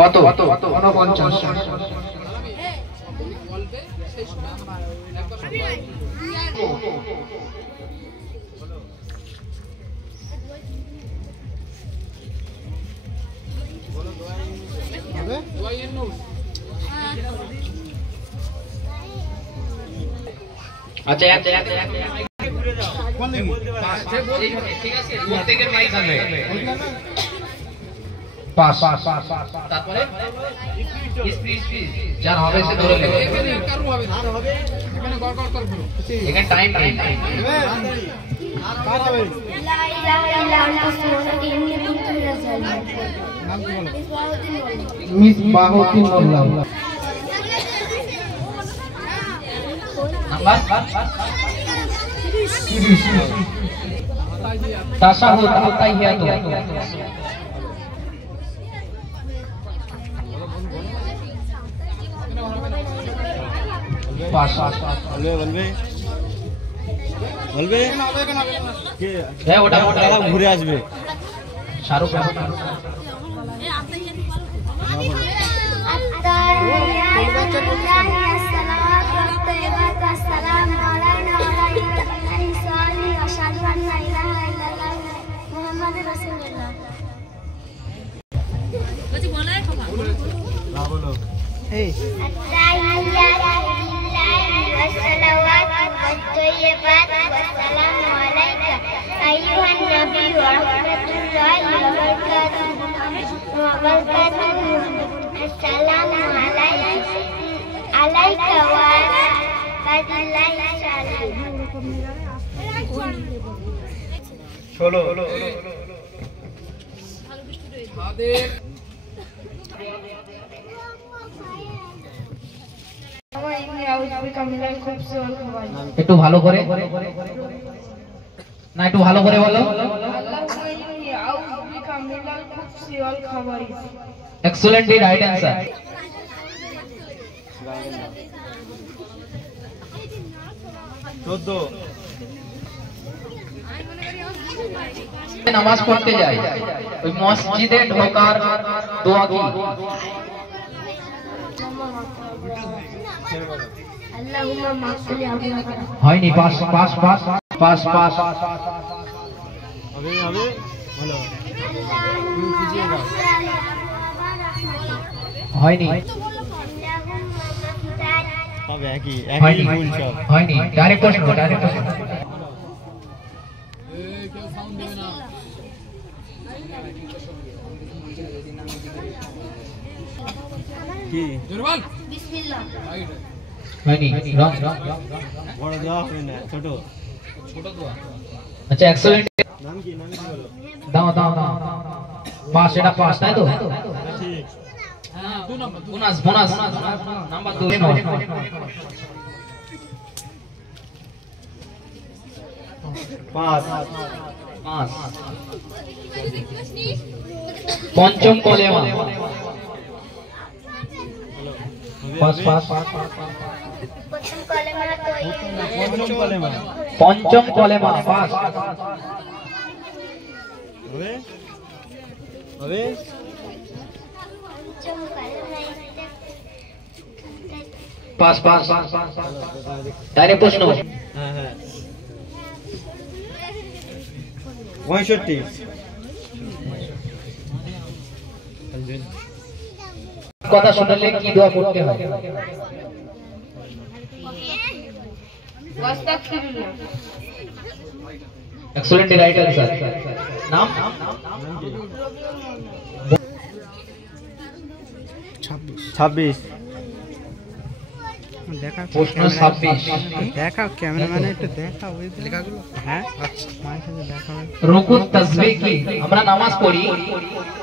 কত 49 আচ্ছা কোন দিকে ঠিক আছে প্রত্যেকের মাইক থাকবে পাস তারপরে স্পিড যার হবে সে ধরে নেবে কারো হবে না হবে এখানে গড় করব এখানে টাইম কার হবে লা ইলাহা ইল্লা আনতা সুবহানাকা ইন্নী কুনতু মিনাজ জালিমিন নাম কি বলো মিসবাহুদ্দিন মোল্লা নাম্বার তাশাহুদ আত-তাহিয়াতু পাস বলবে কে হ্যাঁ ওটা ঘুরে আসবে শাহরুখ চলো একটু ভালো করে না একটু ভালো করে বলো এক্সেলেন্টলি রাইট অ্যানসার নামাজ পড়তে যাই ওই মসজিদে ঢোকার দোয়া কি হয়নি pass pass pass pass pass হবে হবে বলো তুমি পিছিয়ে যাও হয়নি সব একই ভুল সব হয়নি ডাইরেক্ট প্রশ্ন কি জোরবাল বিসমিল্লাহ হয়নি রং বড় দেওয়া হবে না ছোট দোয়া আচ্ছা এক্সেলেন্ট নাম কি বলো দাও পাস এটা পাস তাই তো ঠিক হ্যাঁ 2 নম্বর বোনাস নাম্বার 2 পাঁচ পঞ্চম কলেমা পাস পঞ্চম কলেমা পাস হবে হবে পাস ডাইরেক্ট প্রশ্ন হ্যাঁ 65 কথা শুনলে কি দোয়া করতে হয় এক্সেলেন্ট রাইট অ্যানসার নাম 26 দেখা প্রশ্ন 26 দেখাও ক্যামেরাম্যানে একটু দেখাও ওই লেখাগুলো হ্যাঁ মায়ের সাথে দেখা হয় রুকু তাসবিহ কি আমরা নামাজ পড়ি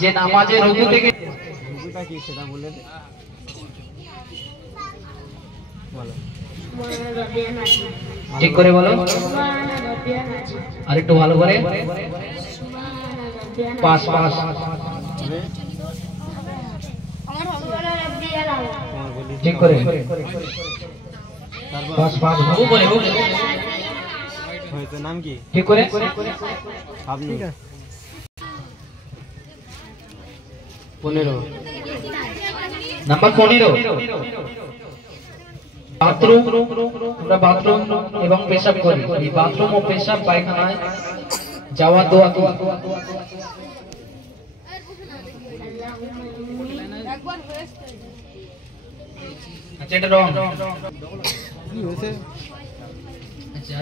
যে নামাজে রুকু থেকে রুকুটা কি সেটা বলে দে বলো ঠিক করে বলো আরেকটু ভালো করে পাস ঠিক করে পাস ও বলে হয়তো নাম কি ঠিক করে আপনি 15 নাম্বার 15 বাথরুম। আমরা বাথরুম এবং পেশাব করি, এই বাথরুম ও পেশাব পায়খানায় যাওয়া দোয়া কি? আচ্ছা এটা রং। কি হয়েছে? আচ্ছা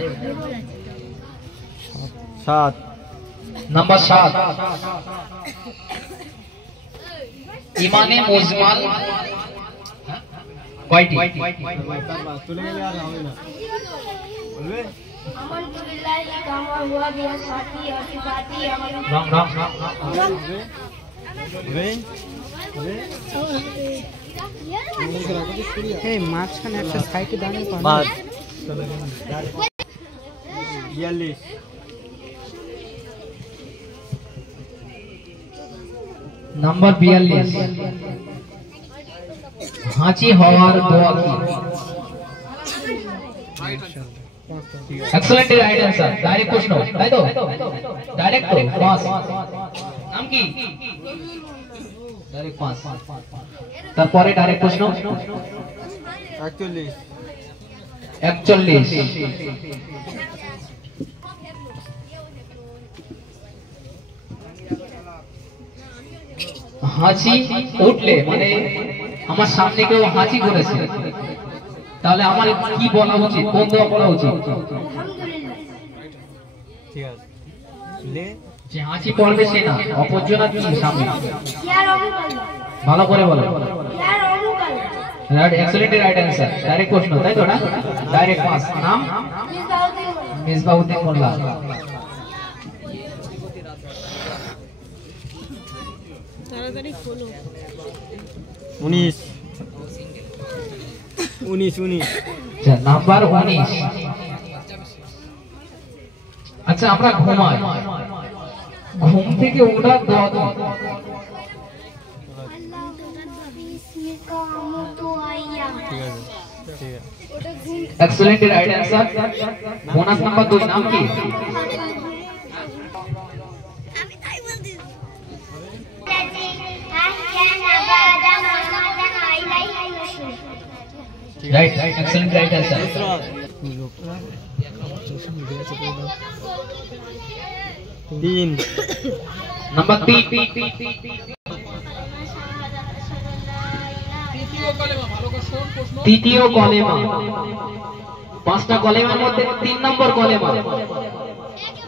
7 নাম্বার 7 ইমানে মুজমাল কয়টি? চলে গেলে আর হবে না, বলবে? রং রং হবে? এই মাঝখানে একটা সাইডে দাঁড়িয়ে পান 5 42 নাম্বার 42 হাঁচি হওয়ার দোয়া কি? Excellent right answer. ডাইরেক্ট প্রশ্ন, তাই তো? ডাইরেক্ট তো পাস। নাম কি? Direct pass. তারপরে ডাইরেক্ট প্রশ্ন 41 41 হাঁচি উঠলে মানে আমার সামনে কেউ হাঁচি করেছে, তাহলে আমার কি বলা উচিত, কোন দোয়া পড়া উচিত? ঠিক আছে, লে যে হাঁচি পড়বে সে না, অপরজনের সামনে। ভালো করে বলো। Excellent right answer. ডাইরেক্ট প্রশ্ন, তাই তো না? Direct pass. নাম মিসবাউদ্দিন মোল্লা। তাড়াতাড়ি খোলো। 19 আচ্ছা নাম্বার 19 আচ্ছা আমরা ঘুমাই, ঘুম থেকে ওঠার দোয়া কি? ঠিক আছে, ঠিক আছে। Excellent right answer. Bonus number 2 নাম কি? Right, excellent right answer. তিন নাম্বার 3 তৃতীয় কলেমা। 5টা কলেমার মধ্যে 3 নম্বর কলেমা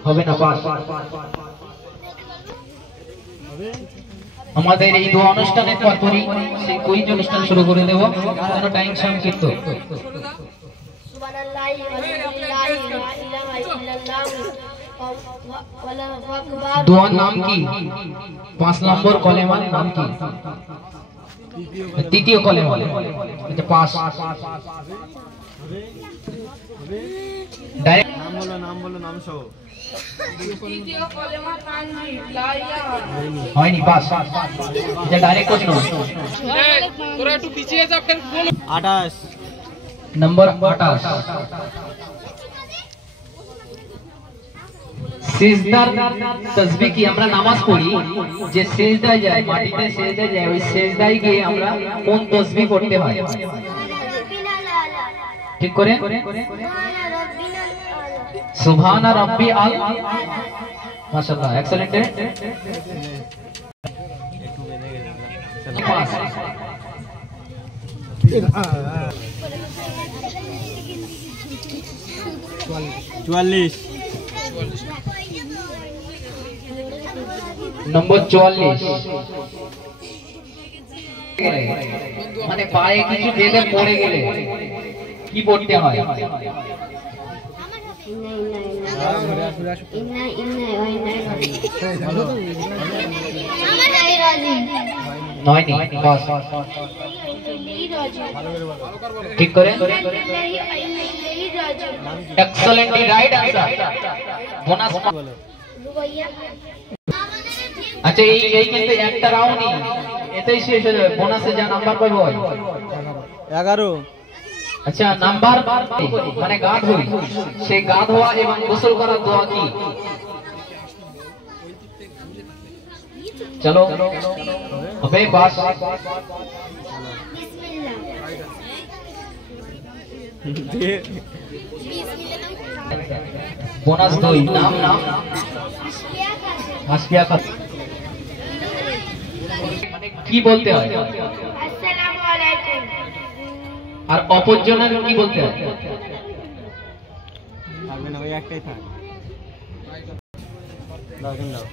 হবে না, পাস। আমাদের এই দোয়া অনুষ্ঠানের পরপরই সেই কুইজ অনুষ্ঠান শুরু করে দেব, কারণ টাইম সংক্ষিপ্ত। দোয়ার নাম কি? 5 নম্বর কলেমার নাম কি? তৃতীয় কলেমা। এটা পাস। ডাইরেক্ট নাম বলো, নাম সহ। হয়নি, পাস। এটা ডাইরেক্ট প্রশ্ন। 28 নম্বর 28 সিজদার তাসবিহ কি? আমরা নামাজ পড়ি, যে সিজদায় যায়, মাটিতে সিজদায় যায়, ওই সিজদায় গিয়ে আমরা কোন তাসবিহ পড়তে হয়? ঠিক করে সুবহানা রাব্বি আল। মাশাআল্লাহ, এক্সেলেন্ট। একটু বেড়ে গেছে। পাস। 44 নম্বর 44 মানে পায়ে কিছু বেঁধে পড়ে গেলে কি পড়তে হয়? নয়নি, পাস। ঠিক করে এক্সেলেন্ট রাইট आंसर। বোনাস। আচ্ছা এই কিন্তু একটা রাউন্ডই, এতেই শেষ হয়ে যাবে। বোনাসে যা নাম্বার পাবো 11 আচ্ছা নাম্বার মানে গা ধুই, সেই গা ধোয়া এবং গোসল করার দোয়া কি? চলো হবে, পাস। বোনাস 2 নাম হাসপিয়া খাতুন কি বলতে হয় আসসালামু আলাইকুম। আর অপরজনের কি বলতে হয় থাকবে না, ওই একটাই থাক। দাও কেন দাও।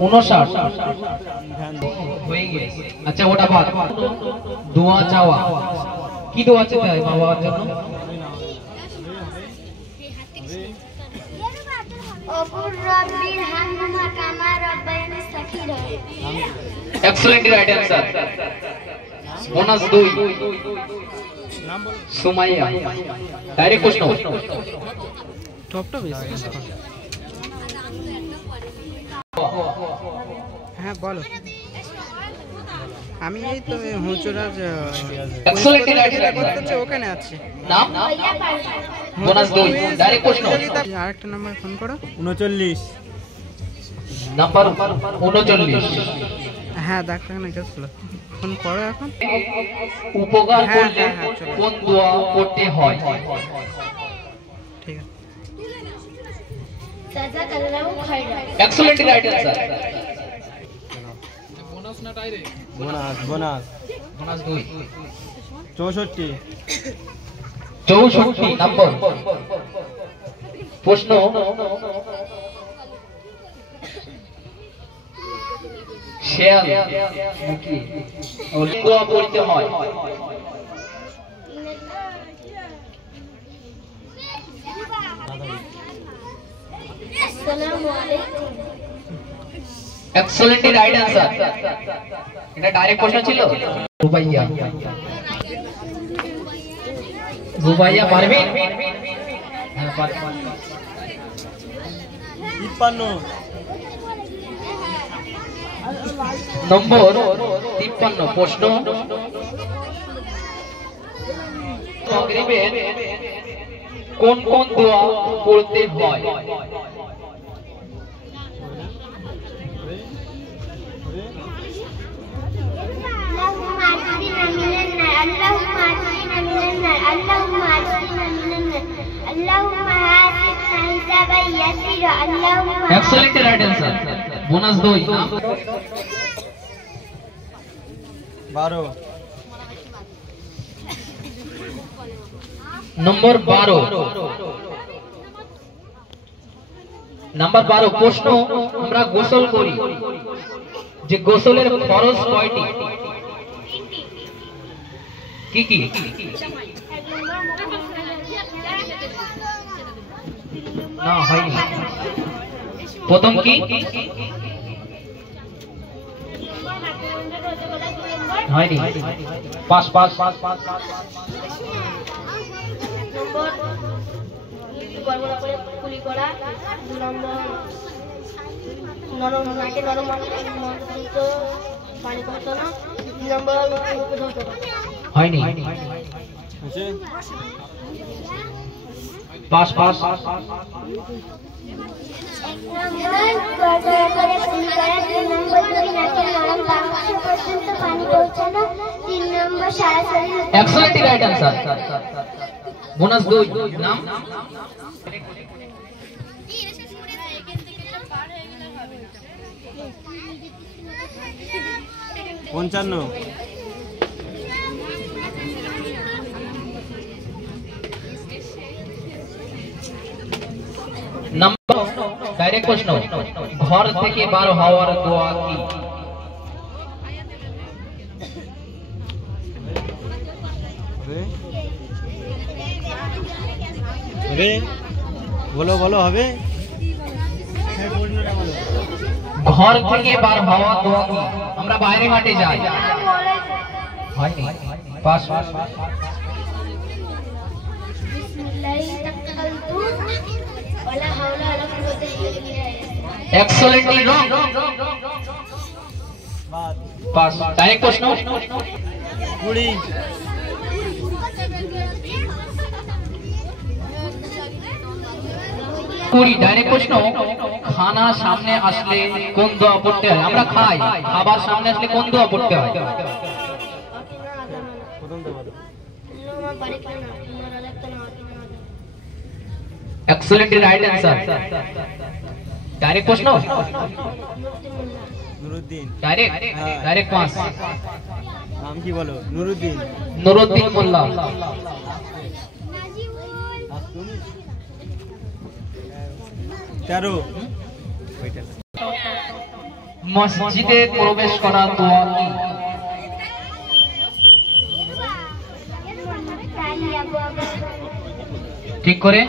59 হয়ে গেছে। আচ্ছা ওটা বাদ দোয়া চাওয়া কি দোয়া চাইতে হয় মা বাবার জন্য অকুর রব্বির হামহুমা কামা রব্বায়ানি সগীরা। Excellent right answer bonus 2 Sumaiya direct প্রশ্ন টপটা বেশি হ্যাঁ বলো আমি এই তো হুঁচুরাজ এক্সেলেন্ট রাইট করতেছে ওখানে আছে নাম বোনাস 2 ডাইরেক্ট প্রশ্ন আরেকটা নাম্বার ফোন করো 39 নাম্বার 39 হ্যাঁ ডাক্তার না গেছিল ফোন করো এখন উপকার হ্যাঁ, করলে হ্যাঁ, হ্যাঁ, চলো। কোন দোয়া করতে হয় ঠিক আছে জাযাকাল্লাহু খাইরান। Excellent right answer bonus bonus bonus 2 64 number প্রশ্ন শেয়াল মুখী দোয়া পড়তে হয় আসসালামু আলাইকুম। এক্সেলেন্ট রাইট অ্যানসার এটা ডাইরেক্ট প্রশ্ন ছিল রুবাইয়া পারবে হ্যাঁ পারবে 53 নম্বর 53 প্রশ্ন মাগরিবের কোন কোন দোয়া পড়তে হয় اللهم اجرنا من النار، اللهم اجرنا من النار، اللهم اجرنا من النار، اللهم حاسبنا حسابا يسيرا، اللهم এক্সেলেন্ট রাইট অ্যানসার বোনাস 2 12 নম্বর 12 প্রশ্ন আমরা গোসল করি যে গোসলের ফরজ কয়টি কি কি না হয়নি প্রথম কি হয়নি পাস পাস গড়গড়া করে কুলি করা, 2 নম্বর নরম নাকে নরম মন্ত্র পানি পৌঁছানো, 3 নম্বর হয়নি আছে পাস পাস গড়গড়া করে কুলি করা, 2 নম্বর 2 নাকে নরম বাতাস পর্যন্ত পানি পৌঁছানো, 3 নম্বর সারা শরীর এক্সেলেন্ট রাইট অ্যানসার বোনাস 2 নাম 55 নাম্বার ডাইরেক্ট প্রশ্ন ঘর থেকে বার হওয়ার দোয়া কি হবে বলো বলো হবে ঘর থেকে বার হওয়া দোয়া কি আমরা বাইরে ঘাটে যাই হয়নি পাস ولا حول ولا قوة إلا بالله. এক্সেলেন্টলি রং বাদ পাস ডাইরেক্ট প্রশ্ন 20 5 20 ডাইরেক্ট প্রশ্ন, খানা সামনে আসলে কোন দোয়া পড়তে হয়? আমরা খাই, খাবার সামনে আসলে কোন দোয়া পড়তে হয়? Excellent right answer. ডাইরেক্ট প্রশ্ন, নুরুদ্দিন। Direct pass. নাম কি বলো? নুরুদ্দিন। নুরুদ্দিন মোল্লা। 13। মসজিদে প্রবেশ করা দোয়া কি? ঠিক করে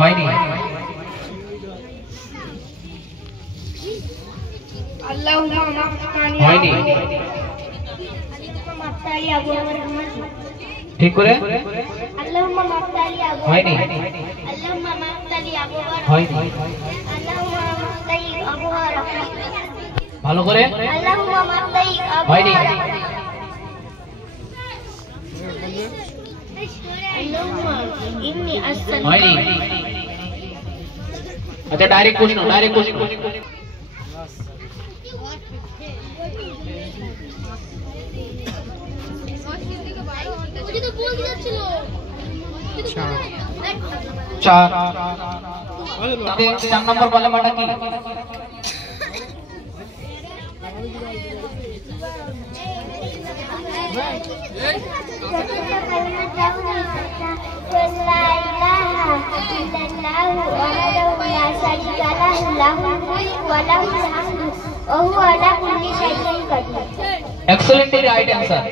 হয়নি। হয়নি, ঠিক করে হয়নি। হয়নি, ভালো করে হয়নি। হয়নি। আচ্ছা ডাইরেক্ট প্রশ্ন, চার নম্বর কলেমাটা কি? Excellent right answer.